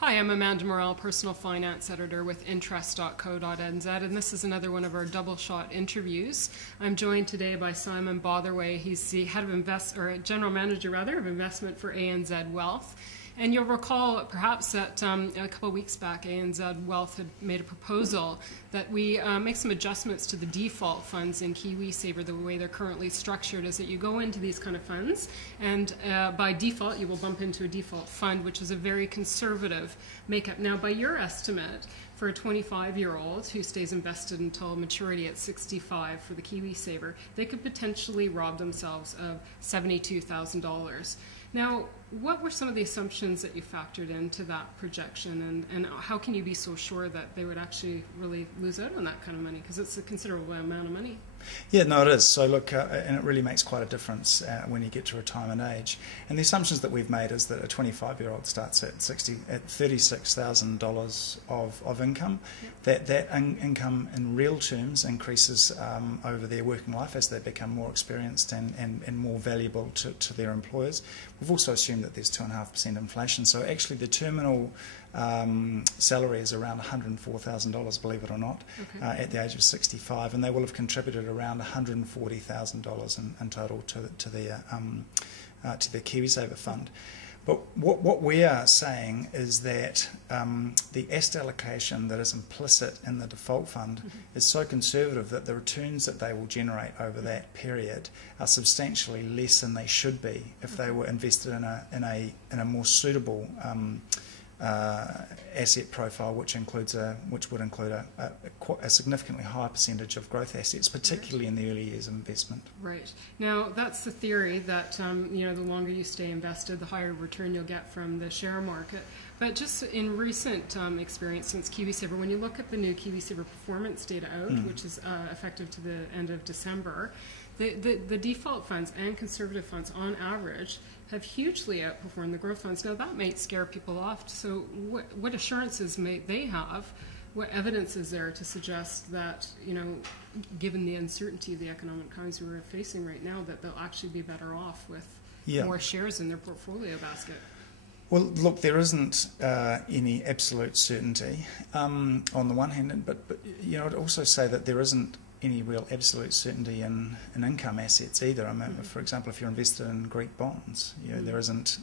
Hi, I'm Amanda Morrall, Personal Finance Editor with Interest.co.nz, and this is another one of our double shot interviews. I'm joined today by Simon Botherway. He's the head of General Manager of Investment for ANZ Wealth. And you'll recall perhaps that a couple of weeks back, ANZ Wealth had made a proposal that we make some adjustments to the default funds in KiwiSaver. The way they're currently structured is that you go into these kind of funds, and by default, you will bump into a default fund, which is a very conservative makeup. Now, by your estimate, for a 25-year-old who stays invested until maturity at 65 for the KiwiSaver, they could potentially rob themselves of $72,000. Now, what were some of the assumptions that you factored into that projection, and how can you be so sure that they would actually really lose out on that kind of money? Because it's a considerable amount of money. Yeah, no, it is. So look, and it really makes quite a difference when you get to retirement age. And the assumptions that we've made is that a 25-year-old starts at $36,000 of income. Yep. That income in real terms increases over their working life as they become more experienced and more valuable to their employers. We've also assumed that there's 2.5% inflation. So actually the terminal salary is around $104,000, believe it or not, okay, at the age of 65, and they will have contributed around $140,000 in total to their KiwiSaver fund. But what we are saying is that the asset allocation that is implicit in the default fund is so conservative that the returns that they will generate over that period are substantially less than they should be if they were invested in a more suitable asset profile, which would include a significantly higher percentage of growth assets, particularly in the early years of investment. Right. Now, that's the theory that the longer you stay invested, the higher return you'll get from the share market. But just in recent experience since KiwiSaver, when you look at the new KiwiSaver performance data out, which is effective to the end of December, the default funds and conservative funds on average have hugely outperformed the growth funds. Now, that might scare people off. So what assurances may they have? What evidence is there to suggest that, given the uncertainty of the economic times we're facing right now, that they'll actually be better off with more shares in their portfolio basket? Well, look, there isn't any absolute certainty on the one hand, but I'd also say that there isn't any real absolute certainty in income assets either. I mean, for example, if you're invested in Greek bonds, there isn't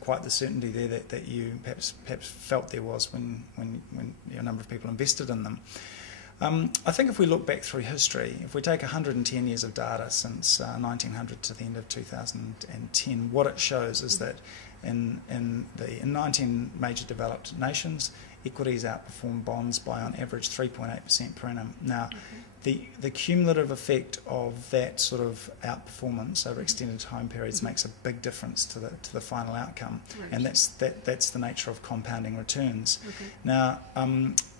quite the certainty there that you perhaps felt there was when a number of people invested in them. I think if we look back through history, if we take 110 years of data since 1900 to the end of 2010, what it shows is that in 19 major developed nations, equities outperform bonds by on average 3.8% per annum. Now, the cumulative effect of that sort of outperformance over extended time periods makes a big difference to the final outcome, and that's the nature of compounding returns. Now,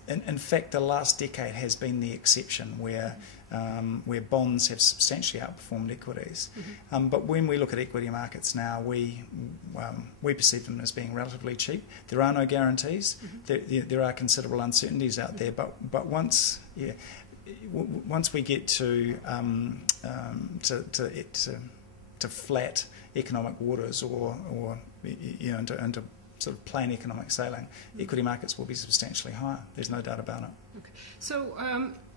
in fact, the last decade has been the exception where bonds have substantially outperformed equities. But when we look at equity markets now, we perceive them as being relatively cheap. There are no guarantees. There are considerable uncertainties out there. But once we get to flat economic waters or into sort of plain economic sailing, equity markets will be substantially higher. There's no doubt about it. Okay. So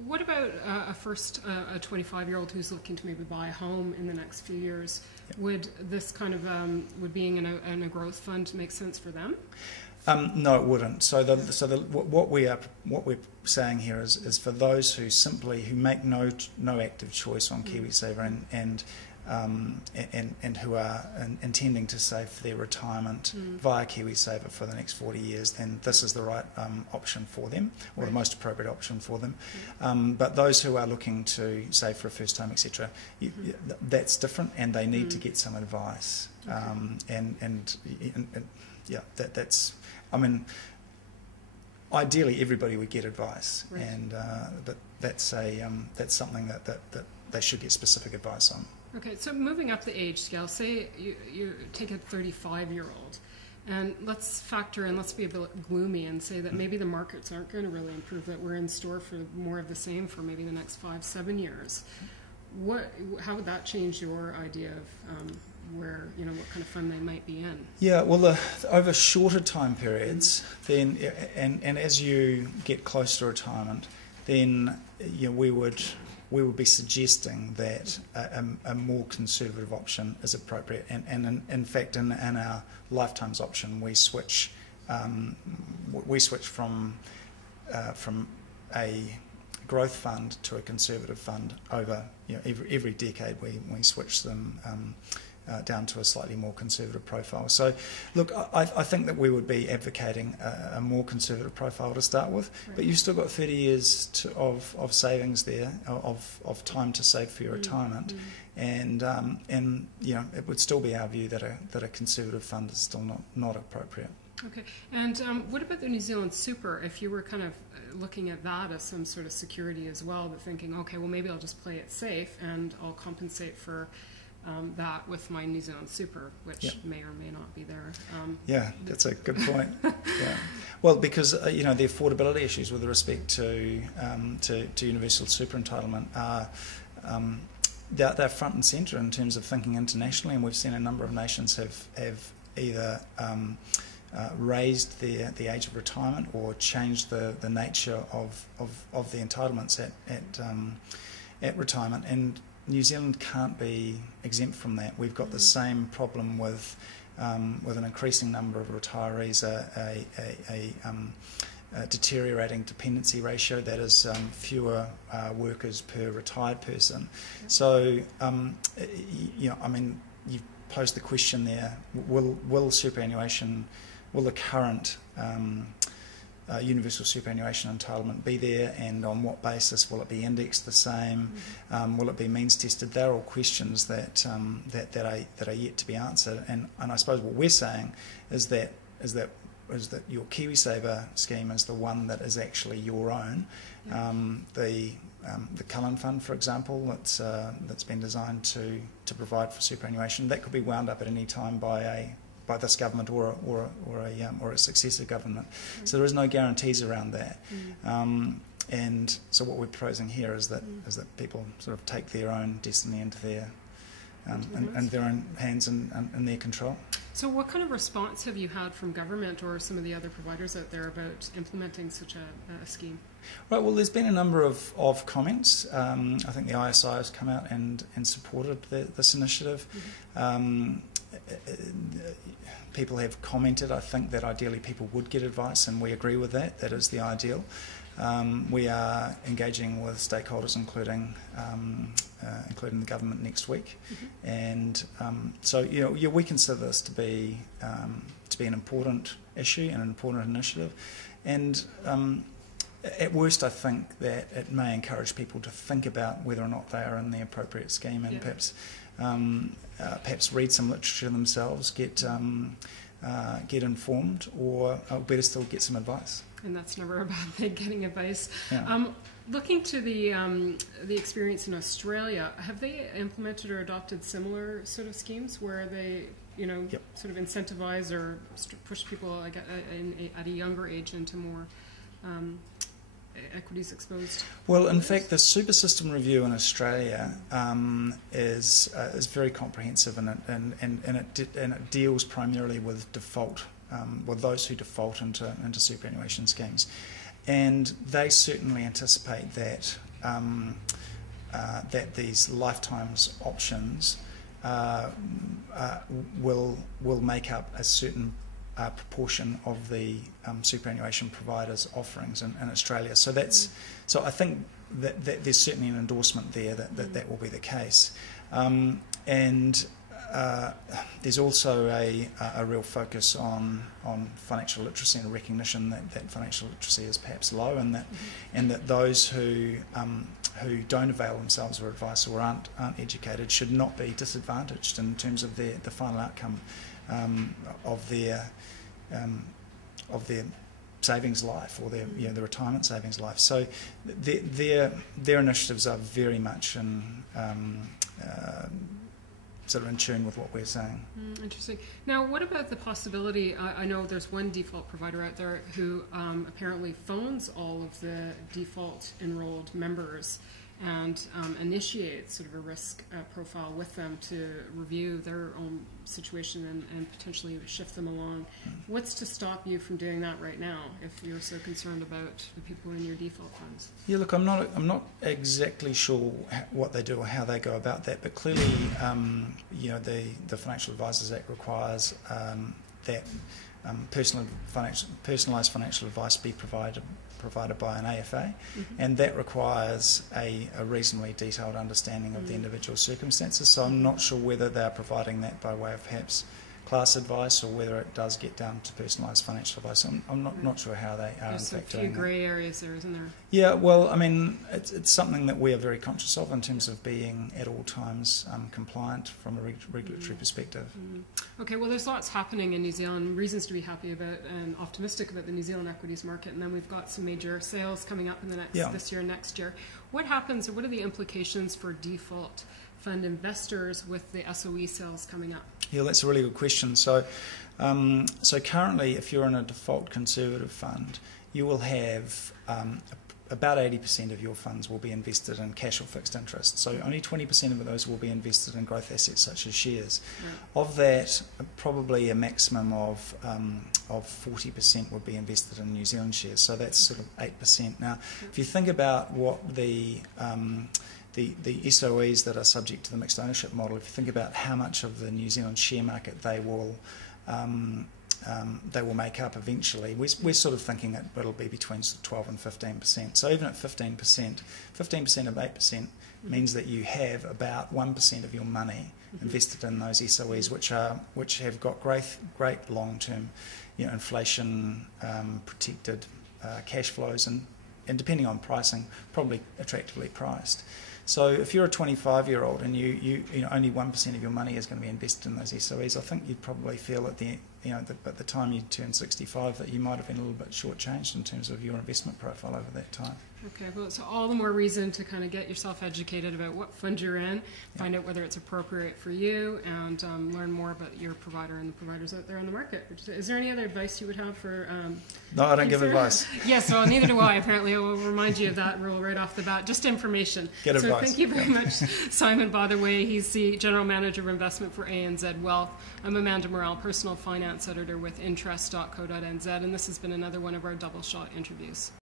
what about a 25-year-old who's looking to maybe buy a home in the next few years? Yep. Would this kind of would being in a growth fund make sense for them? No, it wouldn't. So what we're saying here is for those who make no active choice on KiwiSaver and who are intending to save for their retirement via KiwiSaver for the next 40 years, then this is the right option for them, or the most appropriate option for them. But those who are looking to save for a first home, etc., that's different, and they need to get some advice. That's. I mean, ideally everybody would get advice, but that's something that they should get specific advice on. Okay, so moving up the age scale, say you take a 35-year-old, and let's be a bit gloomy and say that maybe the markets aren't going to really improve, that we're in store for more of the same for maybe the next 5-7 years. How would that change your idea of where, what kind of fund they might be in? Yeah, well, over shorter time periods, then, and as you get close to retirement, then we would be suggesting that a more conservative option is appropriate. And in fact, in our lifetimes option, we switch from a growth fund to a conservative fund over every decade. We switch them down to a slightly more conservative profile. So, look, I think that we would be advocating a more conservative profile to start with, but you've still got 30 years of savings there, of time to save for your retirement, and it would still be our view that a conservative fund is still not appropriate. Okay, and what about the New Zealand Super? If you were kind of looking at that as some sort of security as well, but thinking, okay, well maybe I'll just play it safe and I'll compensate for that with my New Zealand Super, which may or may not be there. Yeah, that's a good point. Yeah. Well, because the affordability issues with respect to universal super entitlement are they're front and centre in terms of thinking internationally, and we've seen a number of nations have either raised the age of retirement or changed the nature of the entitlements at retirement, and New Zealand can't be exempt from that. We've got the same problem with an increasing number of retirees, a deteriorating dependency ratio, that is fewer workers per retired person. So, you've posed the question there: will superannuation, will the current universal superannuation entitlement be there, and on what basis? Will it be indexed the same? Will it be means tested? They're all questions that are yet to be answered. And I suppose what we're saying is that your KiwiSaver scheme is the one that is actually your own. The Cullen Fund, for example, that's been designed to provide for superannuation, that could be wound up at any time by this government or a successor government. So there is no guarantees around that. And so what we're proposing here is that people sort of take their own destiny into their own hands and their control. So what kind of response have you had from government or some of the other providers out there about implementing such a scheme? Right, well, there's been a number of comments. I think the ISI has come out and supported this initiative. People have commented, I think, that ideally people would get advice, and we agree with that. That is the ideal. We are engaging with stakeholders, including the government, next week, and so we consider this to be an important issue and an important initiative, and at worst, I think that it may encourage people to think about whether or not they are in the appropriate scheme, and perhaps read some literature themselves, get informed, or better still, get some advice. And that's never a bad thing, getting advice. Yeah. Looking to the experience in Australia, have they implemented or adopted similar sort of schemes where they sort of incentivize or push people at a younger age into more equities exposed? Well, in fact, the super system review in Australia is very comprehensive, and it deals primarily with default, with those who default into superannuation schemes, and they certainly anticipate that that these lifetimes options will make up a certain proportion of the superannuation providers' offerings in Australia. So I think that there's certainly an endorsement there that will be the case, and there's also a real focus on financial literacy and recognition that financial literacy is perhaps low, and that those who don't avail themselves of advice or aren't educated should not be disadvantaged in terms of the final outcome of their savings life, or their retirement savings life. So their initiatives are very much sort of in tune with what we're saying. Interesting. Now, what about the possibility? I know there's one default provider out there who apparently phones all of the default enrolled members and initiate sort of a risk profile with them to review their own situation and potentially shift them along. What's to stop you from doing that right now if you're so concerned about the people in your default funds? Yeah, look, I'm not exactly sure what they do or how they go about that, but clearly, the Financial Advisors Act requires that personalised financial advice be provided by an AFA, and that requires a reasonably detailed understanding of the individual circumstances. So I'm not sure whether they're providing that by way of perhaps class advice or whether it does get down to personalised financial advice. I'm not sure how they are There's in fact a few doing grey areas there, isn't there? Yeah, well, I mean, it's something that we are very conscious of in terms of being at all times compliant from a regulatory perspective. Okay, well, there's lots happening in New Zealand, reasons to be happy about and optimistic about the New Zealand equities market, and then we've got some major sales coming up in the this year and next year. What happens, or what are the implications for default fund investors with the SOE sales coming up? Yeah, that's a really good question. So currently, if you're in a default conservative fund, you will have about 80% of your funds will be invested in cash or fixed interest. So only 20% of those will be invested in growth assets such as shares. Right. Of that, probably a maximum of 40% would be invested in New Zealand shares. So that's sort of 8%. Now, if you think about what the SOEs that are subject to the mixed ownership model, if you think about how much of the New Zealand share market they will make up eventually, we're sort of thinking that it'll be between 12 and 15%. So even at 15%, 15% of 8% means that you have about 1% of your money invested in those SOEs, which have got great long-term, inflation protected cash flows and depending on pricing, probably attractively priced. So if you're a 25-year-old and you only 1% of your money is going to be invested in those SOEs, I think you'd probably feel at the time you turn 65 that you might have been a little bit shortchanged in terms of your investment profile over that time. Okay, well, so all the more reason to kind of get yourself educated about what fund you're in, find out whether it's appropriate for you, and learn more about your provider and the providers out there on the market. Is there any other advice you would have for... No, I don't give advice. Yes, well, neither do I, apparently. I will remind you of that rule right off the bat. Just information. Get advice. So thank you very much, Simon Botherway. He's the General Manager of Investment for ANZ Wealth. I'm Amanda Morrall, Personal Finance Editor with Interest.co.nz, and this has been another one of our Double Shot interviews.